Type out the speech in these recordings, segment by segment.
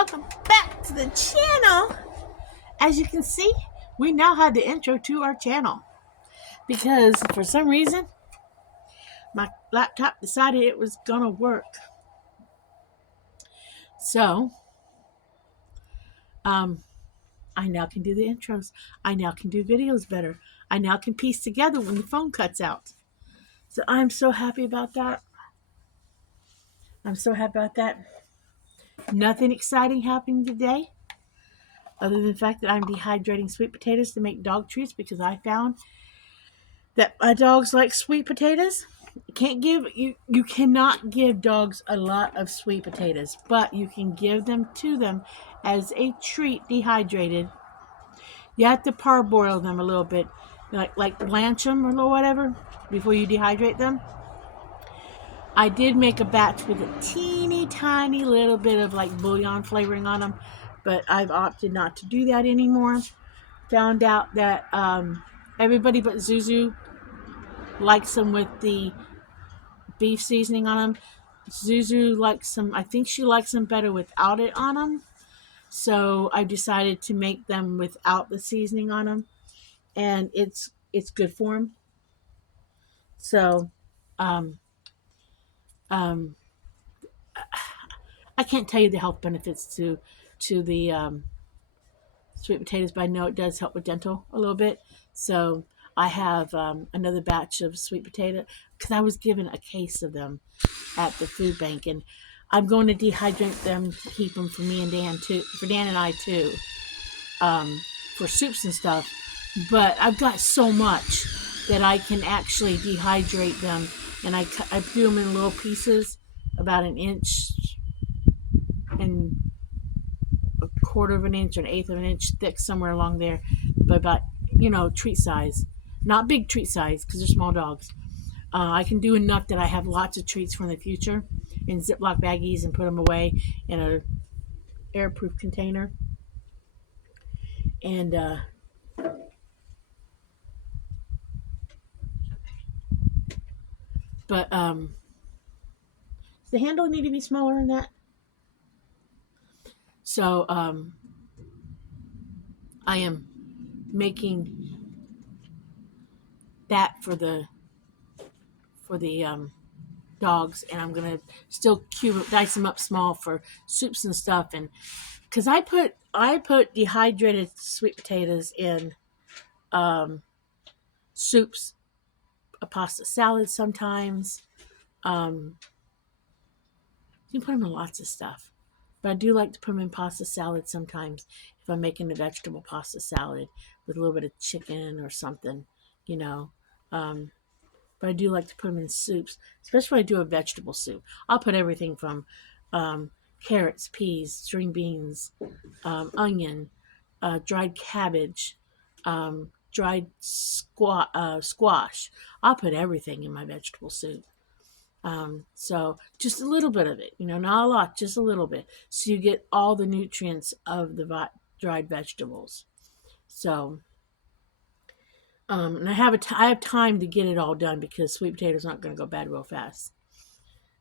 welcome back to the channel. As you can see, we now have the intro to our channel because for some reason my laptop decided it was gonna work. So I now can do the intros. I now can do videos better. I now can piece together when the phone cuts out. So I'm so happy about that. Nothing exciting happened today other than the fact that I'm dehydrating sweet potatoes to make dog treats because I found that my dogs like sweet potatoes. You cannot give dogs a lot of sweet potatoes, but you can give them to them as a treat dehydrated. You have to parboil them a little bit, like blanch them or whatever before you dehydrate them. I did make a batch with a teeny tiny little bit of like bouillon flavoring on them, but I've opted not to do that anymore. Found out that everybody but Zuzu likes them with the beef seasoning on them. Zuzu likes them. I think she likes them better without it on them. So I decided to make them without the seasoning on them, and it's good for them. So, um, um, I can't tell you the health benefits to the sweet potatoes, but I know it does help with dental a little bit. So I have another batch of sweet potato because I was given a case of them at the food bank, and I'm going to dehydrate them to keep them for me and Dan too, for Dan and I too, for soups and stuff. But I've got so much that I can actually dehydrate them, and I do them in little pieces, about an inch and a quarter of an inch or an eighth of an inch thick, somewhere along there, but about treat size, not big treat size because they're small dogs. I can do enough that I have lots of treats for the future in Ziploc baggies and put them away in a airproof container. And but does the handle need to be smaller than that? So I am making that for the dogs, and I'm gonna still dice them up small for soups and stuff. And because I put dehydrated sweet potatoes in soups, a pasta salad sometimes. You can put them in lots of stuff, but I do like to put them in pasta salad sometimes if I'm making a vegetable pasta salad with a little bit of chicken or something, you know. But I do like to put them in soups, especially when I do a vegetable soup. I'll put everything from carrots, peas, string beans, onion, dried cabbage, dried squash. I'll put everything in my vegetable soup. So just a little bit of it, not a lot, just a little bit. So you get all the nutrients of the dried vegetables. So, and I have time to get it all done because sweet potatoes aren't going to go bad real fast.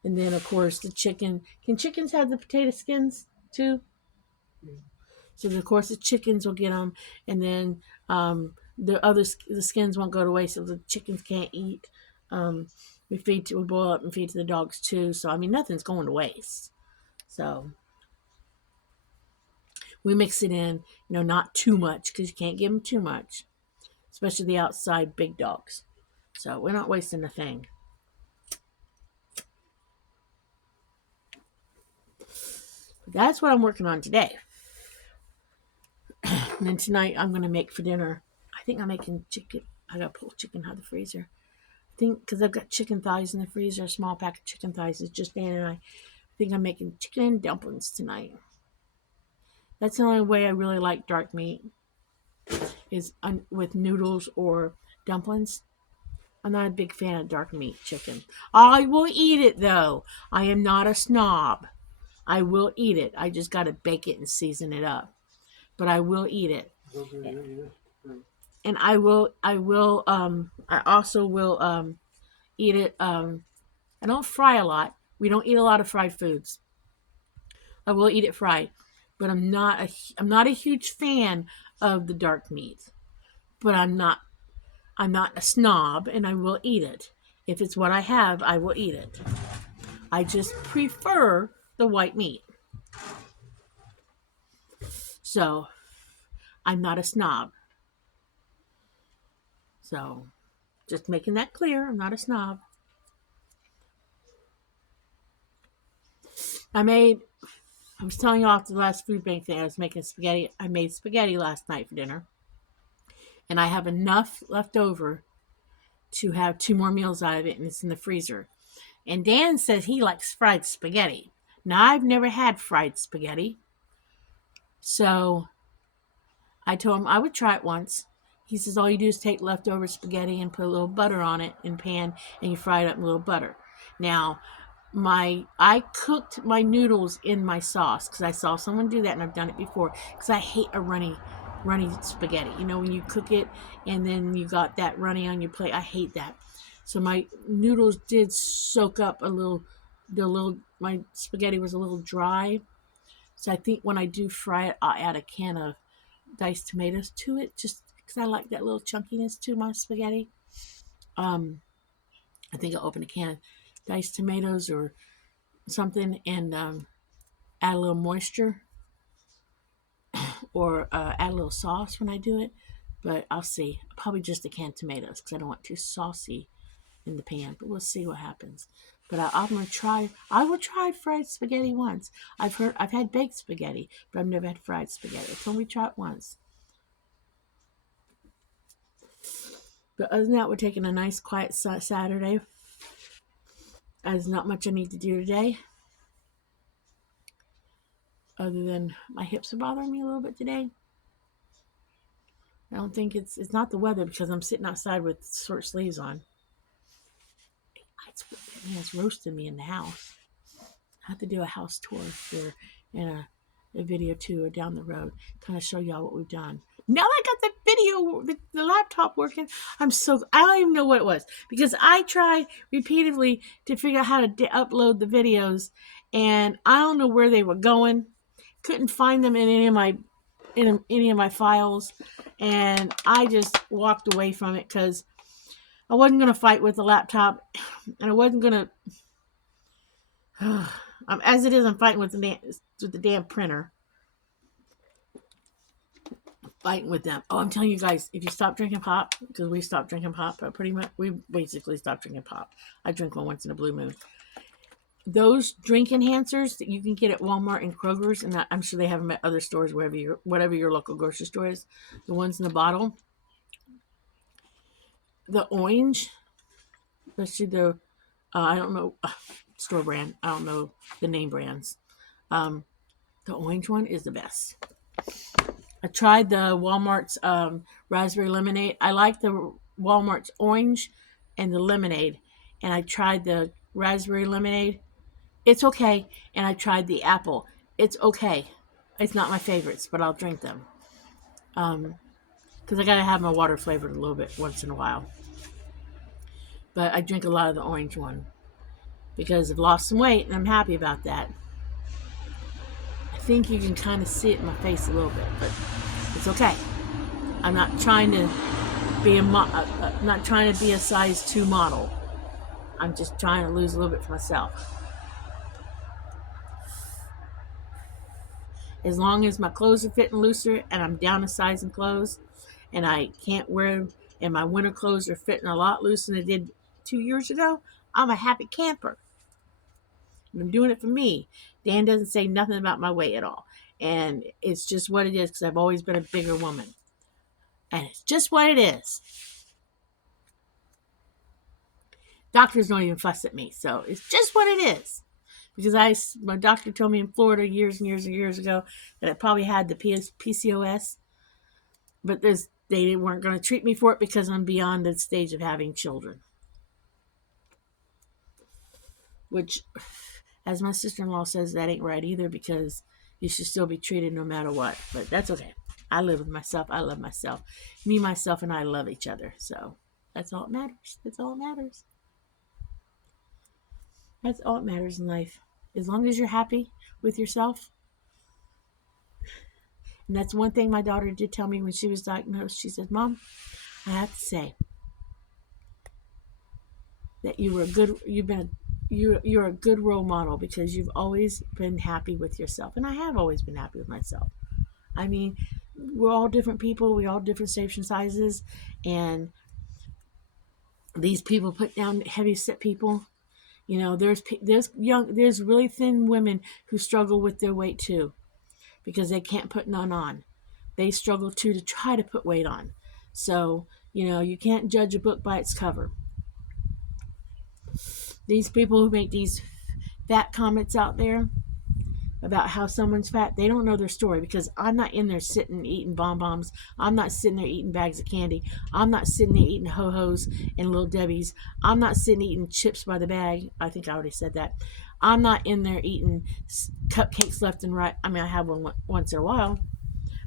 And then of course the chicken. Can chickens have the potato skins too? So of course the chickens will get them, and then the skins won't go to waste, so the chickens can't eat. We boil up and feed to the dogs too. So I mean, nothing's going to waste. So we mix it in, not too much because you can't give them too much, especially the outside big dogs. So we're not wasting a thing. But that's what I'm working on today. And then tonight I'm going to make for dinner. I think I'm making chicken. I got to pull chicken out of the freezer. I think because I've got chicken thighs in the freezer, a small pack of chicken thighs. It's just Dan and I think I'm making chicken and dumplings tonight. That's the only way I really like dark meat, is with noodles or dumplings. I'm not a big fan of dark meat chicken. I will eat it though. I am not a snob. I will eat it. I just got to bake it and season it up. But I will eat it. And I also will eat it. I don't fry a lot. We don't eat a lot of fried foods. I will eat it fried. but I'm not a huge fan of the dark meat. But I'm not a snob, and I will eat it. If it's what I have, I will eat it. I just prefer the white meat. So I'm not a snob. So just making that clear, I'm not a snob. I was telling you off the last food bank thing, I was making spaghetti. I made spaghetti last night for dinner. And I have enough left over to have 2 more meals out of it, and it's in the freezer. And Dan says he likes fried spaghetti. Now, I've never had fried spaghetti. So I told him I would try it once. He says all you do is take leftover spaghetti and put a little butter on it in pan, and you fry it up in a little butter. Now, I cooked my noodles in my sauce because I saw someone do that, and I've done it before because I hate a runny spaghetti. You know, when you cook it and then you got that runny on your plate, I hate that. So my noodles did soak up a little. My spaghetti was a little dry. So I think when I do fry it, I'll add a can of diced tomatoes to it, just because I like that little chunkiness to my spaghetti. I think I'll open a can of diced tomatoes or something, and add a little moisture, or add a little sauce when I do it. But I'll see. Probably just a can of tomatoes because I don't want too saucy in the pan. But we'll see what happens. But I'm gonna try. I will try fried spaghetti once. I've had baked spaghetti, but I've never had fried spaghetti. So we try it once. But other than that, we're taking a nice quiet Saturday. There's not much I need to do today, other than my hips are bothering me a little bit today. I don't think it's not the weather because I'm sitting outside with short sleeves on. It's roasting me in the house. I have to do a house tour here and a video tour down the road, kind of show y'all what we've done. Now I got the video, the laptop working. I don't even know what it was because I tried repeatedly to figure out how to upload the videos, and I don't know where they were going. Couldn't find them in any of my files, and I just walked away from it because I wasn't going to fight with the laptop, and I wasn't going to. As it is, I'm fighting with the damn printer. Fighting with them. Oh, I'm telling you guys, if you stop drinking pop, because we stopped drinking pop, pretty much, we basically stopped drinking pop. I drink one once in a blue moon. Those drink enhancers that you can get at Walmart and Kroger's, and I'm sure they have them at other stores, whatever your local grocery store is. The ones in the bottle, the orange, especially the I don't know store brand. I don't know the name brands. The orange one is the best. I tried the Walmart's raspberry lemonade. I like the Walmart's orange and the lemonade, and I tried the raspberry lemonade. It's okay. And I tried the apple. It's okay. It's not my favorites, but I'll drink them. Because I gotta have my water flavored a little bit once in a while. But I drink a lot of the orange one because I've lost some weight, and I'm happy about that. I think you can kind of see it in my face a little bit, but it's okay. I'm not trying to be not trying to be a size 2 model. I'm just trying to lose a little bit for myself. As long as my clothes are fitting looser and I'm down a size in clothes, and I can't wear, and my winter clothes are fitting a lot looser than they did 2 years ago, I'm a happy camper. And I'm doing it for me. Dan doesn't say nothing about my weight at all. And it's just what it is because I've always been a bigger woman. And it's just what it is. Doctors don't even fuss at me. So it's just what it is. Because my doctor told me in Florida years and years and years ago that I probably had the PCOS. But they weren't going to treat me for it because I'm beyond the stage of having children. Which, as my sister-in-law says, that ain't right either because you should still be treated no matter what. But that's okay. I live with myself. I love myself. Me, myself, and I love each other. So that's all that matters. That's all that matters. That's all that matters in life. As long as you're happy with yourself, And that's one thing my daughter did tell me when she was diagnosed. She said, Mom, I have to say that you're a good role model because you've always been happy with yourself. And I have always been happy with myself. I mean, we're all different people. We all different shapes and sizes. And these people put down heavy set people. You know, there's really thin women who struggle with their weight too because they can't put none on. They struggle too to try to put weight on. So, you can't judge a book by its cover. These people who make these fat comments out there about how someone's fat, they don't know their story because I'm not in there sitting eating bonbons. I'm not sitting there eating bags of candy. I'm not sitting there eating Ho-Hos and Little Debbie's. I'm not sitting eating chips by the bag. I think I already said that. I'm not in there eating cupcakes left and right. I mean, I have one once in a while.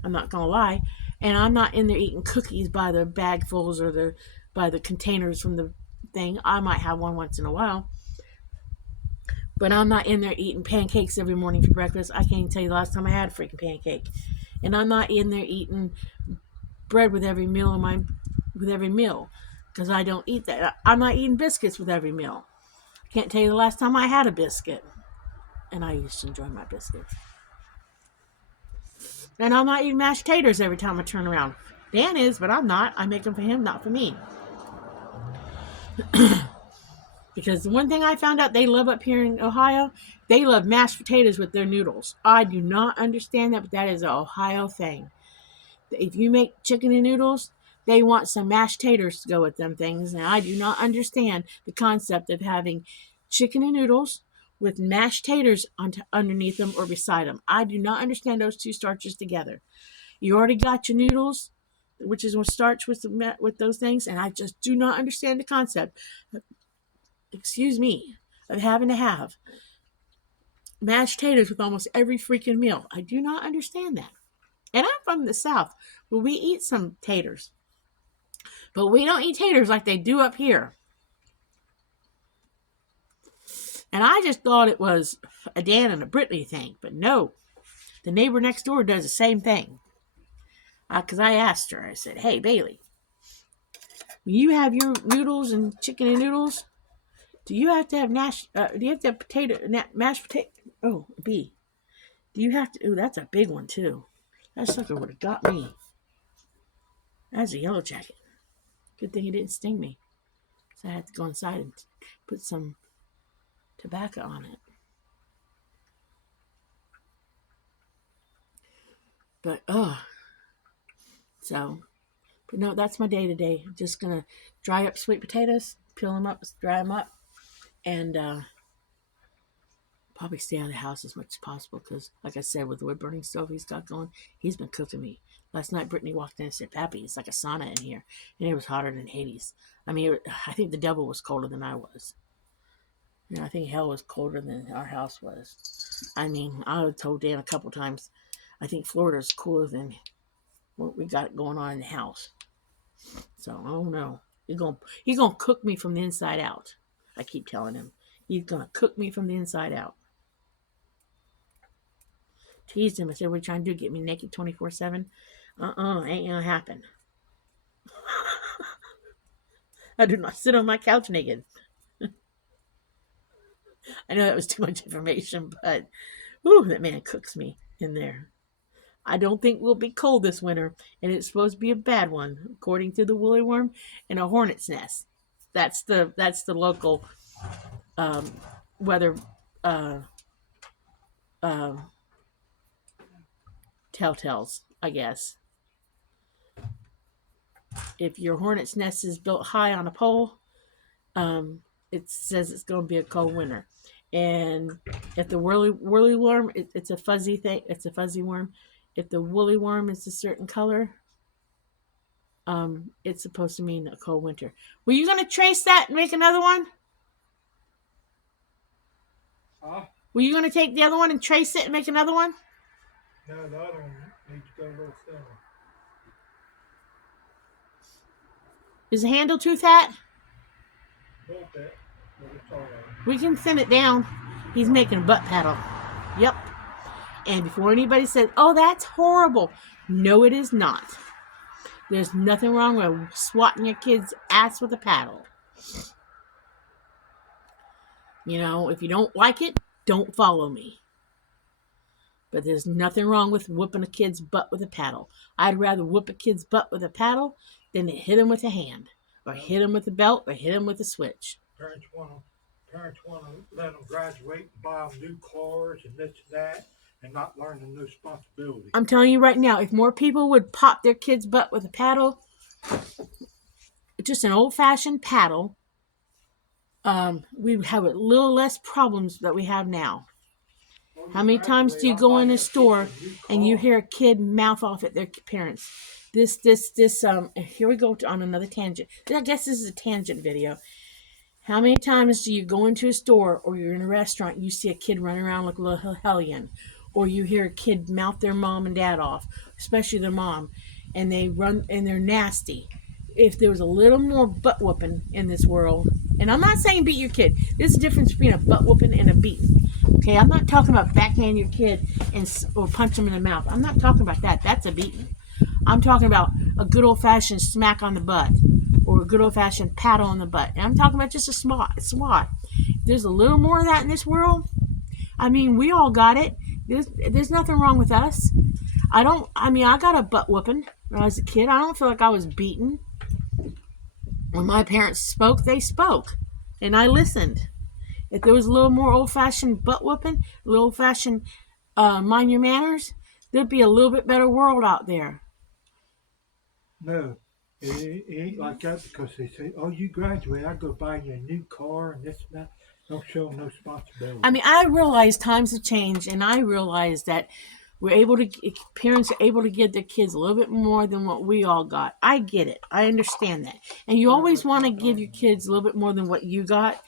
I'm not going to lie. And I'm not in there eating cookies by the bagfuls or by the containers from the thing. I might have one once in a while. But I'm not in there eating pancakes every morning for breakfast. I can't even tell you the last time I had a freaking pancake. And I'm not in there eating bread with every meal because I don't eat that. I'm not eating biscuits with every meal. I can't tell you the last time I had a biscuit. And I used to enjoy my biscuits. And I'm not eating mashed taters every time I turn around. Dan is, but I'm not. I make them for him, not for me. Because the one thing I found out they love up here in Ohio, they love mashed potatoes with their noodles. I do not understand that, but that is an Ohio thing. If you make chicken and noodles, they want some mashed taters to go with them things. And I do not understand the concept of having chicken and noodles with mashed taters underneath them or beside them. I do not understand those two starches together. You already got your noodles, which is what starch with those things, and I just do not understand the concept of having to have mashed taters with almost every freaking meal. I do not understand that. And I'm from the South, where we eat some taters. But we don't eat taters like they do up here. And I just thought it was a Dan and a Brittany thing. But no, the neighbor next door does the same thing. Because I asked her, I said, hey, Bailey, when you have your noodles and chicken and noodles, do you have to have mashed potato? Oh, B. Do you have to? Oh, that's a big one too. That sucker would have got me. That's a yellow jacket. Good thing it didn't sting me. So I had to go inside and put some tobacco on it. But but no, that's my day today. I'm just gonna dry up sweet potatoes, peel them up, dry them up, and probably stay out of the house as much as possible because, like I said, with the wood burning stove he's got going, he's been cooking me. Last night, Brittany walked in and said, Pappy, it's like a sauna in here. And it was hotter than Hades. I mean, I think the devil was colder than I was. I think hell was colder than our house was. I mean, I told Dan a couple times, I think Florida's cooler than what we got going on in the house. So, I don't know. He's gonna cook me from the inside out. I keep telling him. He's gonna cook me from the inside out. Teased him. I said, what are you trying to do? Get me naked 24/7? Ain't gonna happen. I do not sit on my couch naked. I know that was too much information, but that man cooks me in there. I don't think we'll be cold this winter, and it's supposed to be a bad one, according to the woolly worm and a hornet's nest. That's the local weather telltales, I guess. If your hornet's nest is built high on a pole, it says it's going to be a cold winter. And if the woolly worm, it's a fuzzy thing. It's a fuzzy worm. If the woolly worm is a certain color, it's supposed to mean a cold winter. Were you going to trace that and make another one? Huh? Were you going to take the other one and trace it and make another one? No, the other one needs to go a little thinner. Is the handle too fat? A little bit, but it's all right. We can thin it down. He's making a butt paddle. Yep. And before anybody says, oh, that's horrible, no, it is not. There's nothing wrong with swatting your kid's ass with a paddle. You know, if you don't like it, don't follow me. But there's nothing wrong with whooping a kid's butt with a paddle. I'd rather whoop a kid's butt with a paddle than to hit him with a hand, or hit him with a belt, or hit him with a switch. Parents want to let them graduate and buy them new cars and this and that, and not learn the responsibility. I'm telling you right now, if more people would pop their kid's butt with a paddle, just an old-fashioned paddle, we would have a little less problems that we have now. How many times do you go in a store and you hear a kid mouth off at their parents? Here we go on another tangent. I guess this is a tangent video. How many times do you go into a store or you're in a restaurant and you see a kid running around like a little hellion? Or you hear a kid mouth their mom and dad off, especially their mom, and they run and they're nasty. If there was a little more butt whooping in this world, and I'm not saying beat your kid. There's a difference between a butt whooping and a beating. Okay, I'm not talking about backhand your kid or punch him in the mouth. I'm not talking about that. That's a beating. I'm talking about a good old-fashioned smack on the butt or a good old-fashioned paddle on the butt. And I'm talking about just a swat. There's a little more of that in this world. I mean, we all got it. There's nothing wrong with us. I got a butt whooping when I was a kid. I don't feel like I was beaten. When my parents spoke, they spoke. And I listened. If there was a little more old-fashioned butt whooping, a little old-fashioned mind your manners, there'd be a little bit better world out there. No, it ain't like that because they say, oh, you graduate, I go buy you a new car and this and that. Don't show them no responsibility. I mean, I realize times have changed, and I realize that parents are able to give their kids a little bit more than what we all got. I get it. I understand that. And you always want to give your kids a little bit more than what you got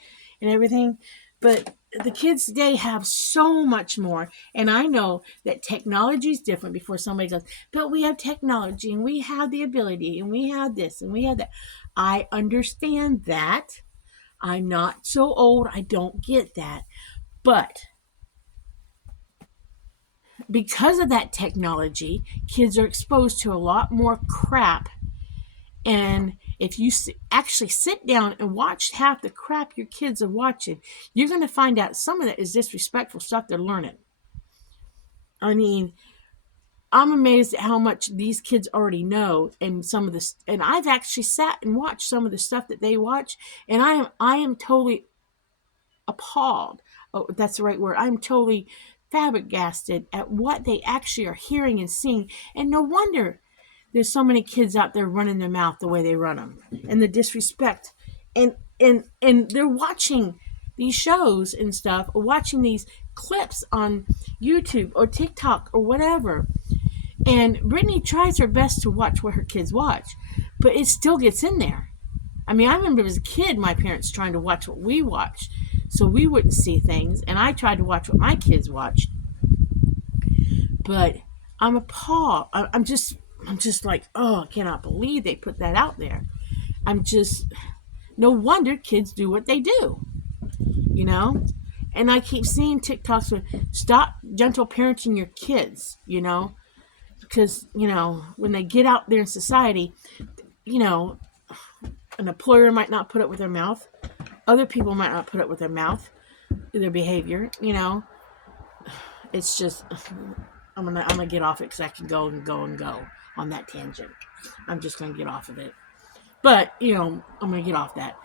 and everything. But the kids today have so much more. And I know that technology is different before somebody goes, but we have technology and we have the ability and we have this and we have that. I understand that. I'm not so old. I don't get that. But because of that technology, kids are exposed to a lot more crap. And if you actually sit down and watch half the crap your kids are watching, you're going to find out some of that is disrespectful stuff they're learning. I mean, I'm amazed at how much these kids already know, and some of this. And I've actually sat and watched some of the stuff that they watch, and I am totally appalled. Oh, that's the right word. I'm totally flabbergasted at what they actually are hearing and seeing, and no wonder there's so many kids out there running their mouth the way they run them, and the disrespect, and they're watching these shows and stuff, or watching these clips on YouTube or TikTok or whatever. And Brittany tries her best to watch what her kids watch, but it still gets in there. I mean, I remember as a kid, my parents trying to watch what we watched, so we wouldn't see things, and I tried to watch what my kids watched. But I'm appalled. I'm just like, oh, I cannot believe they put that out there. No wonder kids do what they do, you know? And I keep seeing TikToks with, stop gentle parenting your kids, you know? Because, you know, when they get out there in society, you know, an employer might not put up with their mouth. Other people might not put up with their mouth, their behavior, you know? It's just, I'm gonna get off it because I can go on that tangent. I'm just gonna get off of it. But, you know, I'm gonna get off that.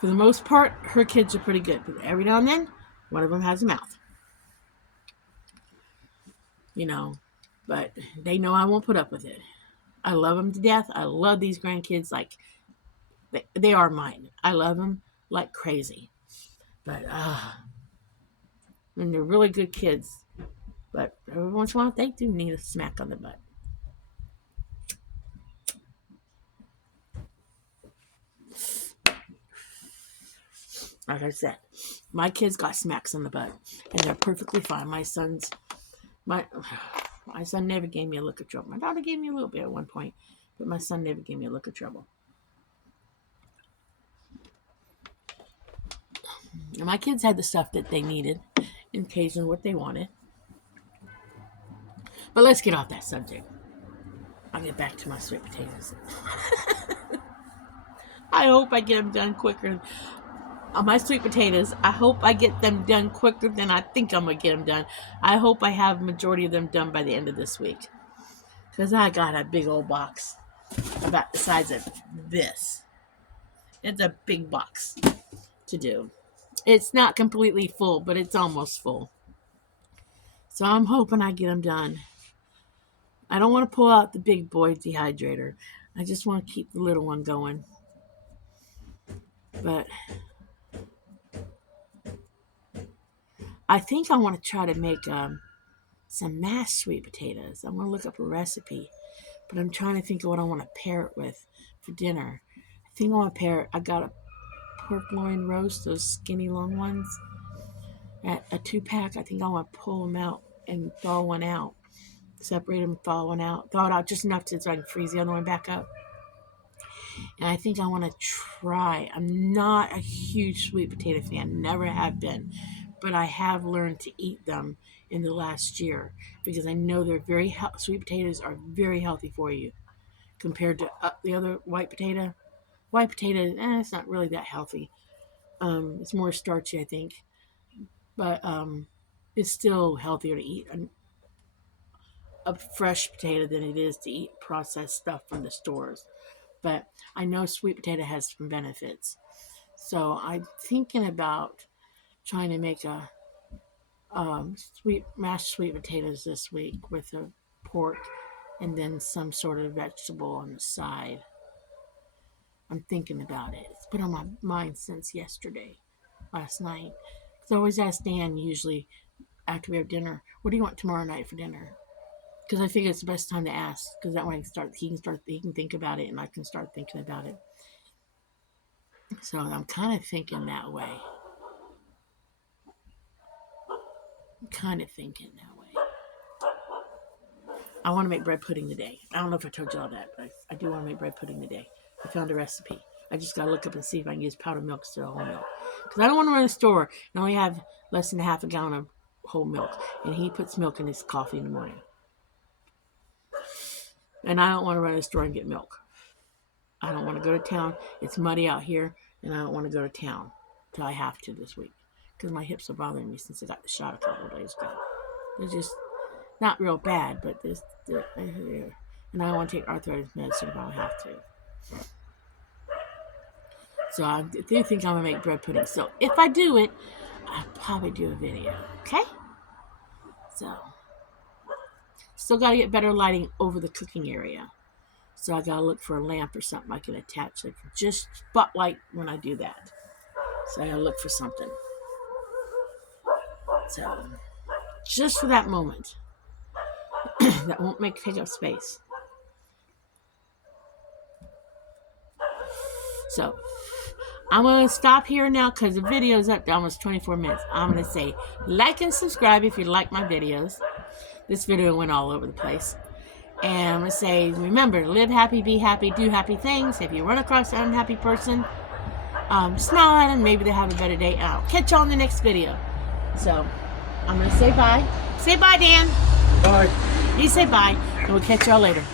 For the most part, her kids are pretty good. But every now and then, one of them has a mouth. You know, but they know I won't put up with it. I love them to death. I love these grandkids like they are mine. I love them like crazy. But, and they're really good kids. But every once in a while, they do need a smack on the butt. Like I said, my kids got smacks on the butt, and they're perfectly fine. My son never gave me a look of trouble. My daughter gave me a little bit at one point, but my son never gave me a look of trouble. And my kids had the stuff that they needed, and occasionally what they wanted. But let's get off that subject. I'll get back to my sweet potatoes. I hope I get them done quicker. On my sweet potatoes, I hope I get them done quicker than I think I'm going to get them done. I hope I have a majority of them done by the end of this week. Because I got a big old box about the size of this. It's a big box to do. It's not completely full, but it's almost full. So I'm hoping I get them done. I don't want to pull out the big boy dehydrator. I just want to keep the little one going. But I think I want to try to make some mashed sweet potatoes. I want to look up a recipe, but I'm trying to think of what I want to pair it with for dinner. I think I want to pair it. I got a pork loin roast, those skinny long ones, at a 2-pack. I think I want to pull them out and thaw one out. Separate them, thaw it out just enough so I can freeze the other one back up. And I think I want to try. I'm not a huge sweet potato fan, never have been, but I have learned to eat them in the last year because I know they're sweet potatoes are very healthy for you compared to the other white potato. White potato, it's not really that healthy. It's more starchy, I think, but it's still healthier to eat a fresh potato than it is to eat processed stuff from the stores. But I know sweet potato has some benefits. So I'm thinking about trying to make a mashed sweet potatoes this week with a pork and then some sort of vegetable on the side. I'm thinking about it. It's been on my mind since last night. Because I always ask Dan usually after we have dinner, what do you want tomorrow night for dinner? Because I figure it's the best time to ask, because that way he can think about it, and I can start thinking about it. So I'm kind of thinking that way. I want to make bread pudding today. I don't know if I told you all that, but I do want to make bread pudding today. I found a recipe. I just got to look up and see if I can use powdered milk instead of whole milk. Because I don't want to run a store and only have less than half a gallon of whole milk. And he puts milk in his coffee in the morning. And I don't want to run a store and get milk. I don't want to go to town. It's muddy out here, and I don't want to go to town until I have to this week. Because my hips are bothering me since I got the shot a couple of days ago. They're just not real bad, but and I don't want to take arthritis medicine if I don't have to. So I do think I'm going to make bread pudding. So if I do it, I'll probably do a video. Okay? So, still got to get better lighting over the cooking area. So I got to look for a lamp or something I can attach. So I can just spotlight when I do that. So I got to look for something. So, just for that moment. That won't take up space. So, I'm going to stop here now because the video is up to almost 24 minutes. I'm going to say like and subscribe if you like my videos. This video went all over the place. And I'm going to say, remember, live happy, be happy, do happy things. If you run across an unhappy person, smile at them. Maybe they'll have a better day. And I'll catch y'all in the next video. So, I'm going to say bye. Say bye, Dan. Bye. You say bye, and we'll catch y'all later.